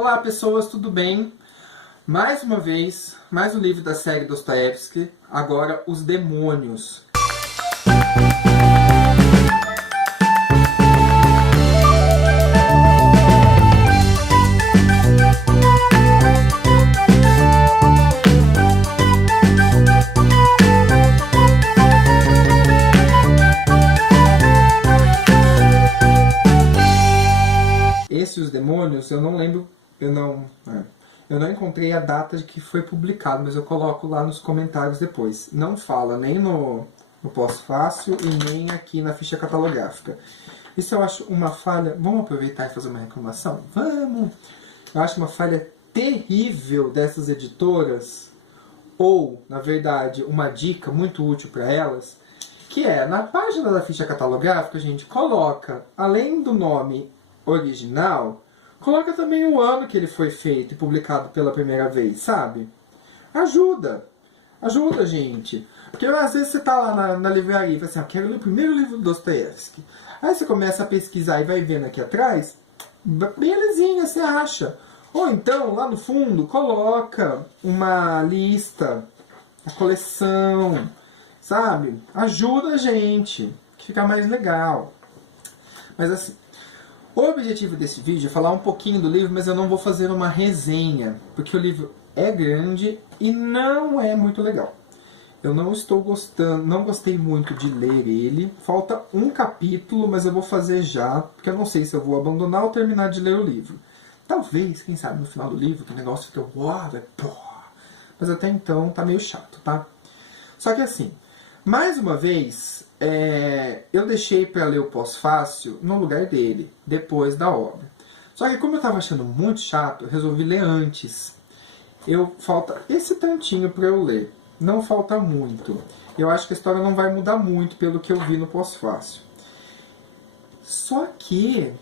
Olá pessoas, tudo bem? Mais uma vez, mais um livro da série Dostoiévski, agora Os Demônios. Os Demônios, eu não lembro, eu não encontrei a data de que foi publicado, mas eu coloco lá nos comentários depois. Não fala nem no pós-fácil e nem aqui na ficha catalográfica. Isso eu acho uma falha. Vamos aproveitar e fazer uma reclamação? Vamos! Eu acho uma falha terrível dessas editoras, ou, na verdade, uma dica muito útil para elas, que é, na página da ficha catalográfica, a gente coloca, além do nome original, coloca também o ano que ele foi feito e publicado pela primeira vez, sabe? Ajuda, gente. Porque às vezes você tá lá na livraria e fala assim, quero ler o primeiro livro do Dostoiévski. Aí você começa a pesquisar e vai vendo aqui atrás, belezinha, você acha. Ou então, lá no fundo, coloca uma lista, a coleção, sabe? Ajuda a gente, que fica mais legal. Mas assim, o objetivo desse vídeo é falar um pouquinho do livro, mas eu não vou fazer uma resenha, porque o livro é grande e não é muito legal. Eu não estou gostando, não gostei muito de ler ele. Falta um capítulo, mas eu vou fazer já, porque eu não sei se eu vou abandonar ou terminar de ler o livro. Talvez, quem sabe, no final do livro, que o negócio fica mas até então tá meio chato, tá? Só que assim, mais uma vez, eu deixei para ler o pós-fácil no lugar dele, depois da obra. Só que como eu estava achando muito chato, eu resolvi ler antes. Falta esse tantinho para eu ler. Não falta muito. Eu acho que a história não vai mudar muito pelo que eu vi no pós-fácil. Só que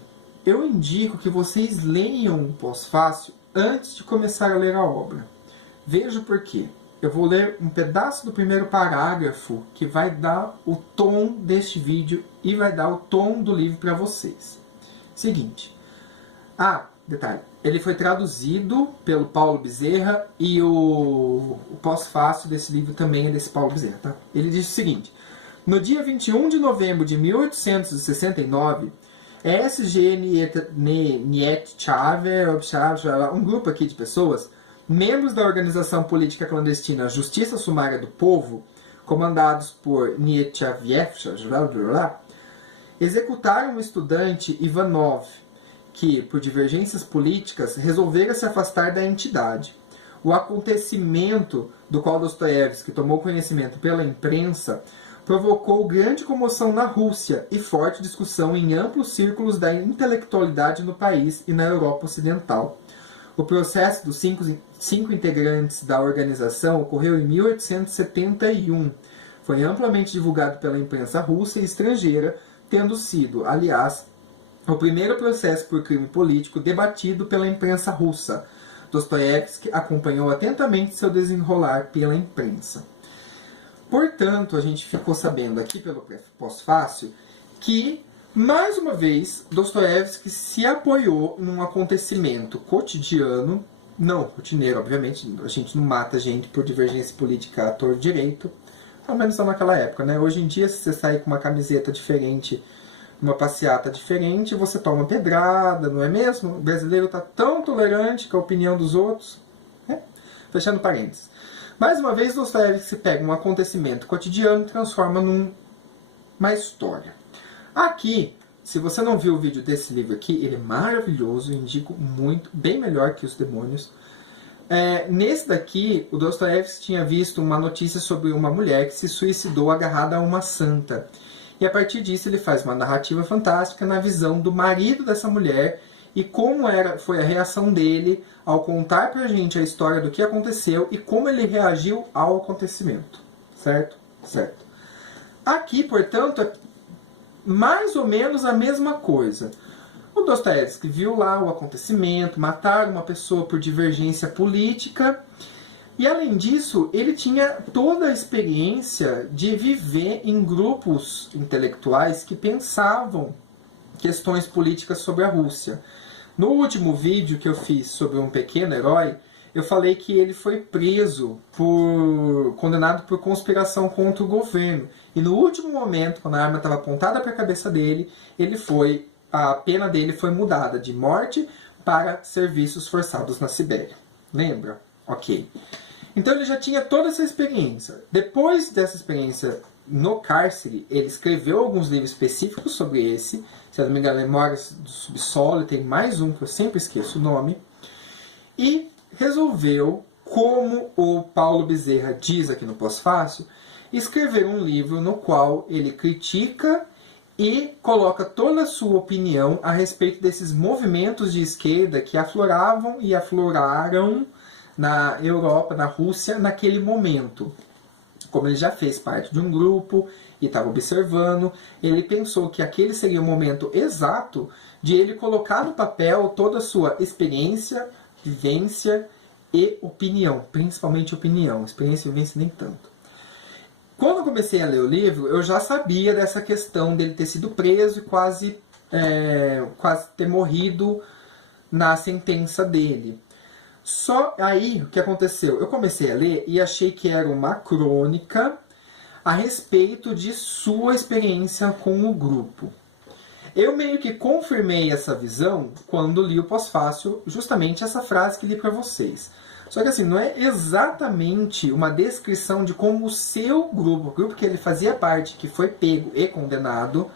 eu indico que vocês leiam o pós-fácil antes de começar a ler a obra. Veja por quê. Eu vou ler um pedaço do primeiro parágrafo que vai dar o tom deste vídeo e vai dar o tom do livro para vocês. Seguinte. Detalhe. Ele foi traduzido pelo Paulo Bezerra e o pós-fácio desse livro também é desse Paulo Bezerra. Tá? Ele diz o seguinte. No dia 21 de novembro de 1869, SG Nietchaver, um grupo aqui de pessoas, membros da organização política clandestina Justiça Sumária do Povo, comandados por Nietchaver, executaram o estudante Ivanov, que, por divergências políticas, resolvera se afastar da entidade. O acontecimento do qual Dostoiévski tomou conhecimento pela imprensa provocou grande comoção na Rússia e forte discussão em amplos círculos da intelectualidade no país e na Europa Ocidental. O processo dos cinco integrantes da organização ocorreu em 1871. Foi amplamente divulgado pela imprensa russa e estrangeira, tendo sido, aliás, o primeiro processo por crime político debatido pela imprensa russa. Dostoiévski acompanhou atentamente seu desenrolar pela imprensa. Portanto, a gente ficou sabendo aqui pelo pós-fácil que, mais uma vez, Dostoiévski se apoiou num acontecimento cotidiano, não rotineiro, obviamente, a gente não mata gente por divergência política à torto direito, pelo menos naquela época, né? Hoje em dia, se você sair com uma camiseta diferente, uma passeata diferente, você toma pedrada, não é mesmo? O brasileiro está tão tolerante com a opinião dos outros. Fechando parênteses. Mais uma vez, Dostoiévski pega um acontecimento cotidiano e transforma numa história. Aqui, se você não viu o vídeo desse livro aqui, ele é maravilhoso, eu indico muito, bem melhor que Os Demônios. Nesse daqui, o Dostoiévski tinha visto uma notícia sobre uma mulher que se suicidou agarrada a uma santa. E a partir disso ele faz uma narrativa fantástica na visão do marido dessa mulher e como foi a reação dele ao contar pra gente a história do que aconteceu e como ele reagiu ao acontecimento. Certo? Certo. Aqui, portanto, é mais ou menos a mesma coisa. O Dostoiévski viu lá o acontecimento, mataram uma pessoa por divergência política. E além disso, ele tinha toda a experiência de viver em grupos intelectuais que pensavam questões políticas sobre a Rússia. No último vídeo que eu fiz sobre um pequeno herói, eu falei que ele foi preso, condenado por conspiração contra o governo. E no último momento, quando a arma estava apontada para a cabeça dele, a pena dele foi mudada de morte para serviços forçados na Sibéria. Lembra? Ok. Então ele já tinha toda essa experiência. Depois dessa experiência no cárcere, ele escreveu alguns livros específicos sobre esse. Se eu não me engano, Memórias do Subsolo, e tem mais um que eu sempre esqueço o nome. E resolveu, como o Paulo Bezerra diz aqui no Pós-Fácil, escrever um livro no qual ele critica e coloca toda a sua opinião a respeito desses movimentos de esquerda que afloravam e afloraram na Europa, na Rússia, naquele momento. Como ele já fez parte de um grupo e estava observando, ele pensou que aquele seria o momento exato de ele colocar no papel toda a sua experiência, vivência e opinião, principalmente opinião, experiência e vivência nem tanto. Quando eu comecei a ler o livro, eu já sabia dessa questão dele ter sido preso e quase ter morrido na sentença dele. Só aí o que aconteceu? Eu comecei a ler e achei que era uma crônica a respeito de sua experiência com o grupo. Eu meio que confirmei essa visão quando li o Pós-Fácil, justamente essa frase que li para vocês. Só que assim, não é exatamente uma descrição de como o seu grupo, o grupo que ele fazia parte, que foi pego e condenado,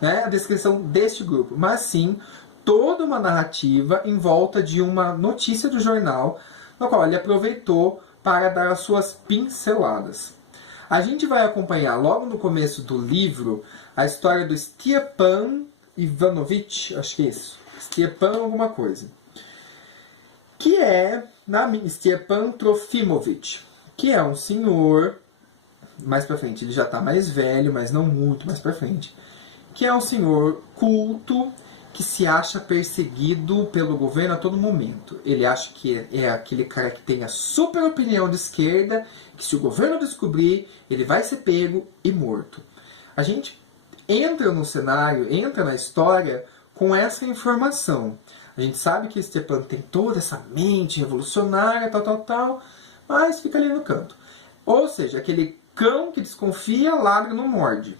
né, a descrição deste grupo, mas sim toda uma narrativa em volta de uma notícia do jornal, no qual ele aproveitou para dar as suas pinceladas. A gente vai acompanhar logo no começo do livro a história do Stepan Ivanovich, acho que é isso, Stepan alguma coisa, que é Stepan Trofimovich, que é um senhor, mais pra frente, ele já está mais velho, mas não muito mais pra frente, que é um senhor culto, que se acha perseguido pelo governo a todo momento. Ele acha que é aquele cara que tem a super opinião de esquerda, que se o governo descobrir, ele vai ser pego e morto. A gente entra no cenário, entra na história com essa informação. A gente sabe que Stepan tem toda essa mente revolucionária, tal, mas fica ali no canto. Ou seja, aquele cão que desconfia, ladra e não morde.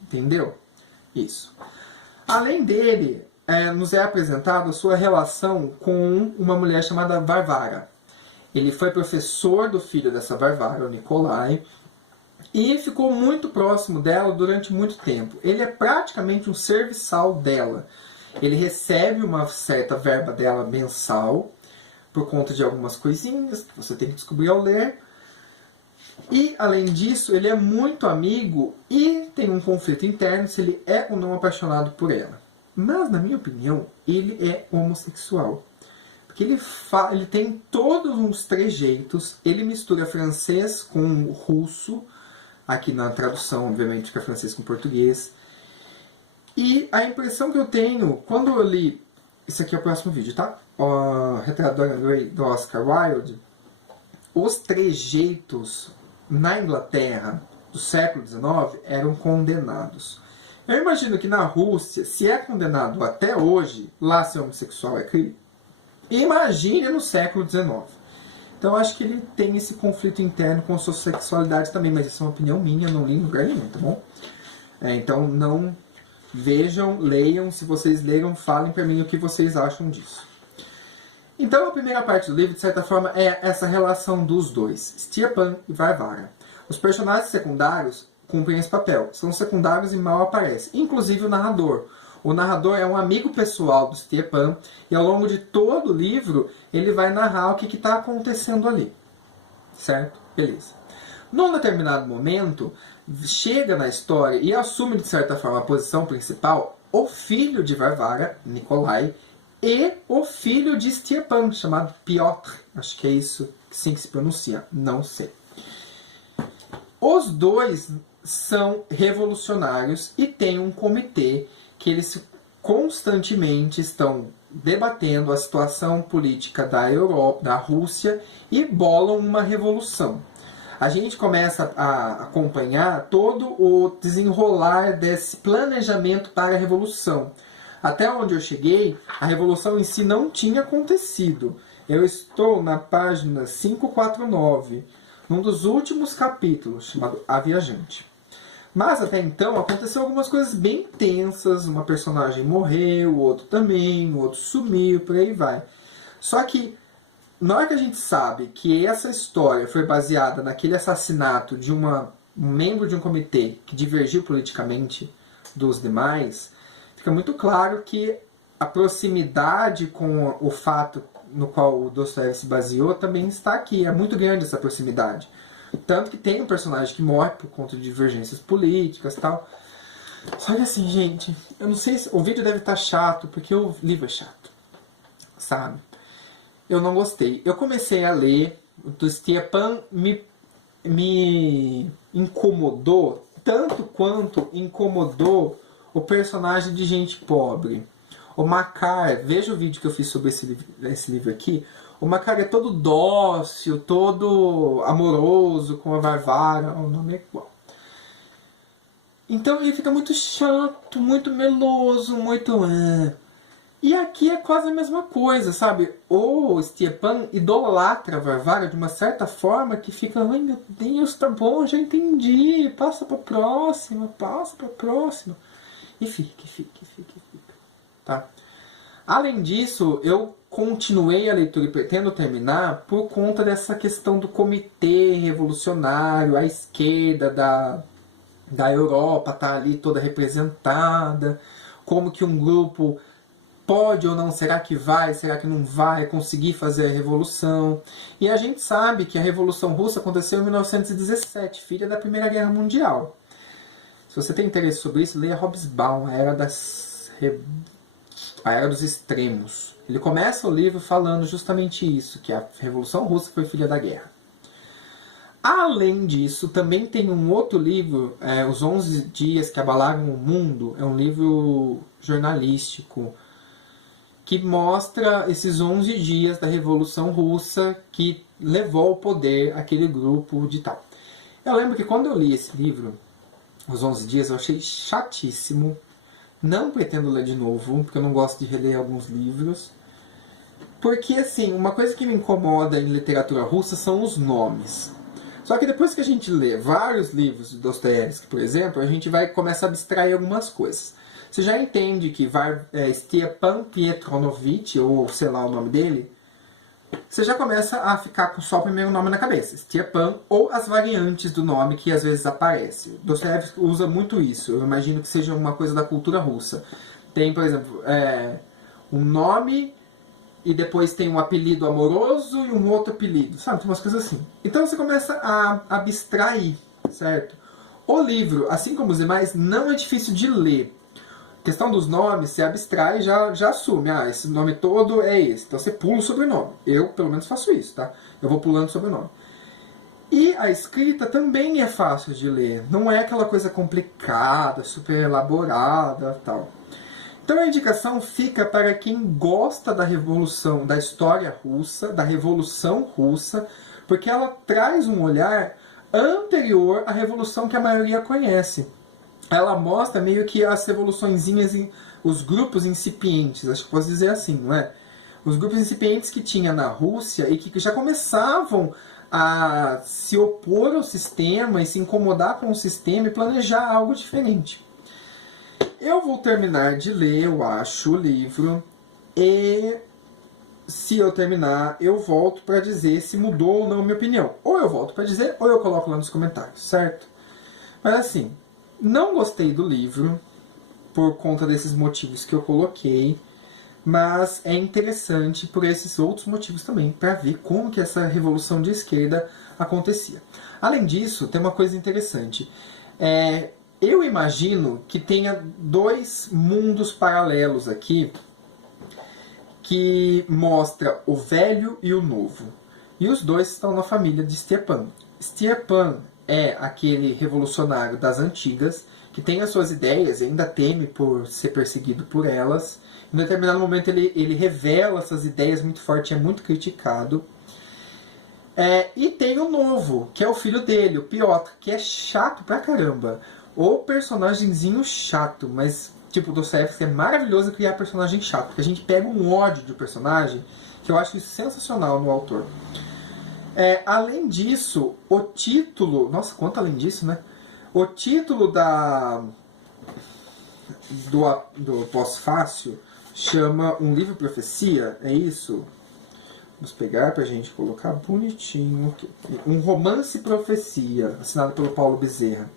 Entendeu? Isso. Além dele, nos é apresentado a sua relação com uma mulher chamada Varvara. Ele foi professor do filho dessa Varvara, o Nikolai, e ficou muito próximo dela durante muito tempo. Ele é praticamente um serviçal dela. Ele recebe uma certa verba dela mensal, por conta de algumas coisinhas que você tem que descobrir ao ler. E, além disso, ele é muito amigo e tem um conflito interno se ele é ou não apaixonado por ela. Mas, na minha opinião, ele é homossexual. Porque ele tem todos uns trejeitos, ele mistura francês com russo, aqui na tradução, obviamente, que é francês com português. E a impressão que eu tenho, quando eu li... Isso aqui é o próximo vídeo, tá? O Retrato da Dorian Gray, do Oscar Wilde. Os trejeitos na Inglaterra do século XIX eram condenados. Eu imagino que na Rússia, se é condenado até hoje, lá ser homossexual é crime. Imagine no século XIX. Então acho que ele tem esse conflito interno com a sua sexualidade também, mas isso é uma opinião minha, não li em lugar nenhum, tá bom? Então não vejam, leiam, se vocês leram, falem pra mim o que vocês acham disso. Então a primeira parte do livro, de certa forma, é essa relação dos dois, Stepan e Varvara. Os personagens secundários cumprem esse papel, são secundários e mal aparecem, inclusive o narrador. O narrador é um amigo pessoal do Stepan e ao longo de todo o livro ele vai narrar o que está acontecendo ali. Certo? Beleza. Num determinado momento, chega na história e assume de certa forma a posição principal o filho de Varvara, Nikolai, e o filho de Stepan, chamado Piotr. Acho que é isso assim que se pronuncia, não sei. Os dois são revolucionários e têm um comitê que eles constantemente estão debatendo a situação política da Europa, da Rússia, e bolam uma revolução. A gente começa a acompanhar todo o desenrolar desse planejamento para a revolução. Até onde eu cheguei, a revolução em si não tinha acontecido. Eu estou na página 549, num dos últimos capítulos, chamado A Viajante. Mas até então aconteceu algumas coisas bem tensas, uma personagem morreu, o outro também, o outro sumiu, por aí vai. Só que na hora que a gente sabe que essa história foi baseada naquele assassinato de um membro de um comitê que divergiu politicamente dos demais, fica muito claro que a proximidade com o fato no qual o Dostoiévski se baseou também está aqui. É muito grande essa proximidade. Tanto que tem um personagem que morre por conta de divergências políticas e tal. Só que assim, gente, eu não sei se o vídeo deve estar chato, porque o livro é chato, sabe? Eu não gostei. Eu comecei a ler, o do Stepan me incomodou, tanto quanto incomodou o personagem de gente pobre. O Makar, veja o vídeo que eu fiz sobre esse livro aqui. O Makar é todo dócil, todo amoroso, com a Varvara, o nome é igual. Então ele fica muito chato, muito meloso, muito... E aqui é quase a mesma coisa, sabe? O Stepan idolatra a Varvara de uma certa forma que fica... Ai meu Deus, tá bom, já entendi. Passa pra próxima, passa pra próxima. E fica. Tá? Além disso, eu continuei a leitura e pretendo terminar por conta dessa questão do comitê revolucionário, a esquerda da Europa tá ali toda representada, como que um grupo pode ou não, será que não vai conseguir fazer a revolução. E a gente sabe que a Revolução Russa aconteceu em 1917, filha da Primeira Guerra Mundial. Se você tem interesse sobre isso, leia Hobsbawm, a Era dos Extremos. Ele começa o livro falando justamente isso, que a Revolução Russa foi filha da guerra. Além disso, também tem um outro livro, Os 11 Dias que Abalaram o Mundo. É um livro jornalístico que mostra esses 11 dias da Revolução Russa que levou ao poder aquele grupo de tal. Eu lembro que quando eu li esse livro, Os 11 Dias, eu achei chatíssimo. Não pretendo ler de novo, porque eu não gosto de reler alguns livros. Porque, assim, uma coisa que me incomoda em literatura russa são os nomes. Só que depois que a gente lê vários livros de Dostoiévski, por exemplo, a gente vai começar a abstrair algumas coisas. Você já entende que Stepan Petronovich, ou sei lá o nome dele, você já começa a ficar com só o primeiro nome na cabeça. Stepan, ou as variantes do nome que às vezes aparecem. Dostoiévski usa muito isso. Eu imagino que seja uma coisa da cultura russa. Tem, por exemplo, um nome e depois tem um apelido amoroso e um outro apelido. Sabe? Tem umas coisas assim. Então você começa a abstrair, certo? O livro, assim como os demais, não é difícil de ler. A questão dos nomes, você abstrai e já assume. Ah, esse nome todo é esse. Então você pula o sobrenome. Eu, pelo menos, faço isso, tá? Eu vou pulando o sobrenome. E a escrita também é fácil de ler. Não é aquela coisa complicada, super elaborada e tal. Então a indicação fica para quem gosta da revolução, da história russa, da Revolução Russa, porque ela traz um olhar anterior à revolução que a maioria conhece. Ela mostra meio que as revoluçõezinhas, os grupos incipientes, acho que posso dizer assim, não é? Os grupos incipientes que tinha na Rússia e que já começavam a se opor ao sistema e se incomodar com o sistema e planejar algo diferente. Eu vou terminar de ler, eu acho, o livro, e se eu terminar, eu volto para dizer se mudou ou não a minha opinião. Ou eu volto para dizer, ou eu coloco lá nos comentários, certo? Mas assim, não gostei do livro, por conta desses motivos que eu coloquei, mas é interessante por esses outros motivos também, para ver como que essa revolução de esquerda acontecia. Além disso, tem uma coisa interessante. Eu imagino que tenha dois mundos paralelos aqui, que mostra o velho e o novo. E os dois estão na família de Stepan. Stepan é aquele revolucionário das antigas, que tem as suas ideias e ainda teme por ser perseguido por elas. Em determinado momento ele revela essas ideias muito forte e é muito criticado. E tem o novo, que é o filho dele, o Piotr, que é chato pra caramba. O personagemzinho chato, mas tipo, Dostoiévski é maravilhoso em criar personagem chato, porque a gente pega um ódio de um personagem, que eu acho isso sensacional no autor. Além disso, o título... Nossa, quanto além disso, né? O título do pós-fácil chama Um Livro Profecia, é isso? Vamos pegar pra gente colocar bonitinho aqui. Um Romance Profecia, assinado pelo Paulo Bezerra.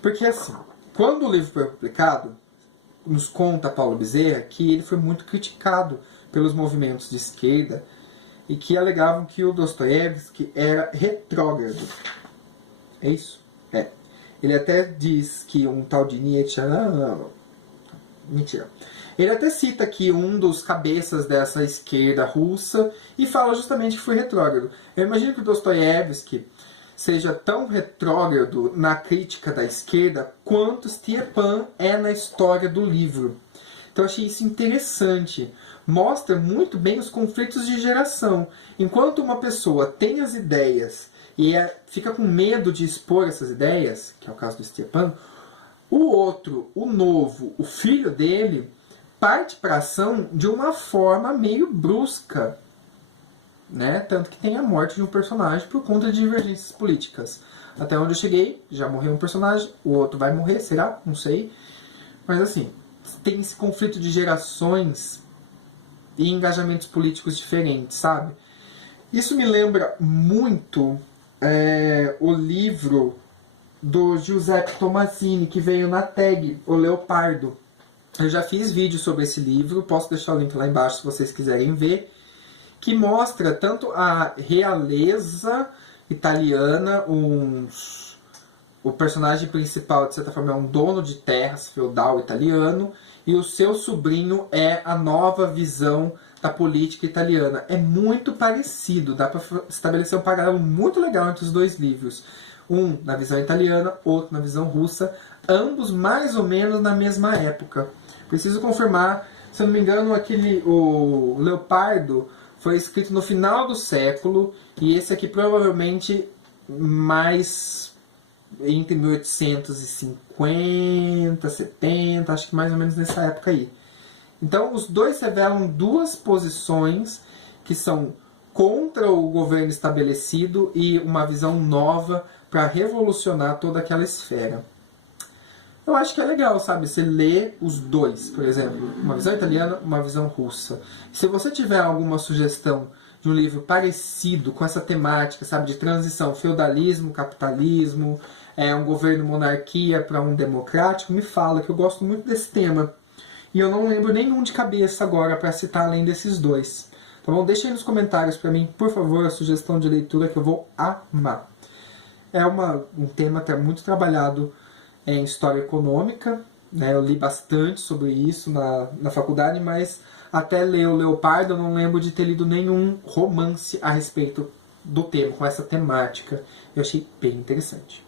Porque assim, quando o livro foi publicado, nos conta Paulo Bezerra que ele foi muito criticado pelos movimentos de esquerda e que alegavam que o Dostoiévski era retrógrado. É isso? Ele até diz que um tal de Nietzsche... Não. Mentira. Ele até cita aqui um dos cabeças dessa esquerda russa e fala justamente que foi retrógrado. Eu imagino que o Dostoiévski seja tão retrógrado na crítica da esquerda quanto Stepan é na história do livro. Então eu achei isso interessante. Mostra muito bem os conflitos de geração. Enquanto uma pessoa tem as ideias e fica com medo de expor essas ideias, que é o caso do Stepan, o outro, o novo, o filho dele, parte para a ação de uma forma meio brusca. Né? Tanto que tem a morte de um personagem por conta de divergências políticas. Até onde eu cheguei, já morreu um personagem, o outro vai morrer, será? Não sei. Mas assim, tem esse conflito de gerações e engajamentos políticos diferentes, sabe? Isso me lembra muito o livro do Giuseppe Tommasini, que veio na tag, O Leopardo. Eu já fiz vídeo sobre esse livro, posso deixar o link lá embaixo se vocês quiserem ver, que mostra tanto a realeza italiana, o personagem principal, de certa forma, é um dono de terras feudal italiano, e o seu sobrinho é a nova visão da política italiana. É muito parecido, dá para estabelecer um paralelo muito legal entre os dois livros. Um na visão italiana, outro na visão russa, ambos mais ou menos na mesma época. Preciso confirmar, se eu não me engano, o Leopardo foi escrito no final do século, e esse aqui provavelmente mais entre 1850, 70, acho que mais ou menos nessa época aí. Então os dois revelam duas posições que são contra o governo estabelecido e uma visão nova para revolucionar toda aquela esfera. Eu acho que é legal, sabe? Você lê os dois, por exemplo, uma visão italiana, uma visão russa. Se você tiver alguma sugestão de um livro parecido com essa temática, sabe, de transição, feudalismo, capitalismo, um governo monarquia para um democrático, me fala, que eu gosto muito desse tema. E eu não lembro nenhum de cabeça agora para citar além desses dois. Tá bom? Deixa aí nos comentários para mim, por favor, a sugestão de leitura que eu vou amar. É um tema que é muito trabalhado em história econômica, né? Eu li bastante sobre isso na faculdade, mas até ler o Leopardo eu não lembro de ter lido nenhum romance a respeito do tema, com essa temática. Eu achei bem interessante.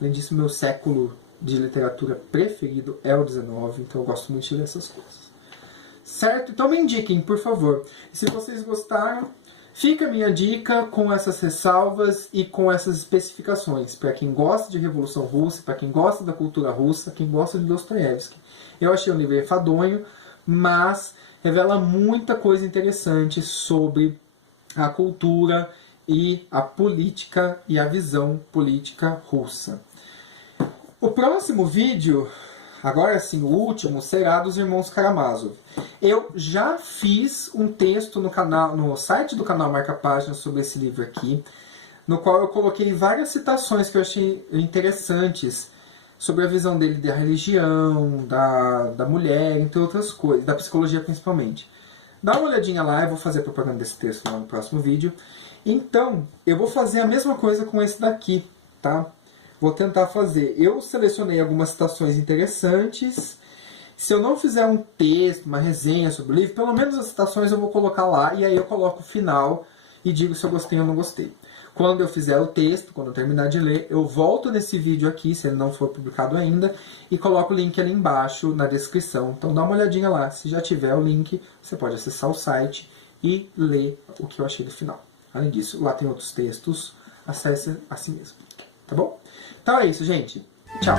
Além disso, meu século de literatura preferido é o XIX, então eu gosto muito de ler essas coisas. Certo? Então me indiquem, por favor. E se vocês gostaram, fica a minha dica com essas ressalvas e com essas especificações. Para quem gosta de Revolução Russa, para quem gosta da cultura russa, quem gosta de Dostoiévski. Eu achei o livro enfadonho, mas revela muita coisa interessante sobre a cultura e a política e a visão política russa. O próximo vídeo, agora sim, o último, será dos irmãos Karamazov. Eu já fiz um texto no site do canal Marca Página sobre esse livro aqui, no qual eu coloquei várias citações que eu achei interessantes sobre a visão dele da religião, da mulher, entre outras coisas, da psicologia principalmente. Dá uma olhadinha lá, eu vou fazer propaganda desse texto lá no próximo vídeo. Então, eu vou fazer a mesma coisa com esse daqui, tá? Vou tentar fazer. Eu selecionei algumas citações interessantes. Se eu não fizer um texto, uma resenha sobre o livro, pelo menos as citações eu vou colocar lá, e aí eu coloco o final e digo se eu gostei ou não gostei. Quando eu fizer o texto, quando eu terminar de ler, eu volto nesse vídeo aqui, se ele não for publicado ainda, e coloco o link ali embaixo na descrição. Então dá uma olhadinha lá. Se já tiver o link, você pode acessar o site e ler o que eu achei do final. Além disso, lá tem outros textos. Acesse assim mesmo. Tá bom? Então é isso, gente. Tchau!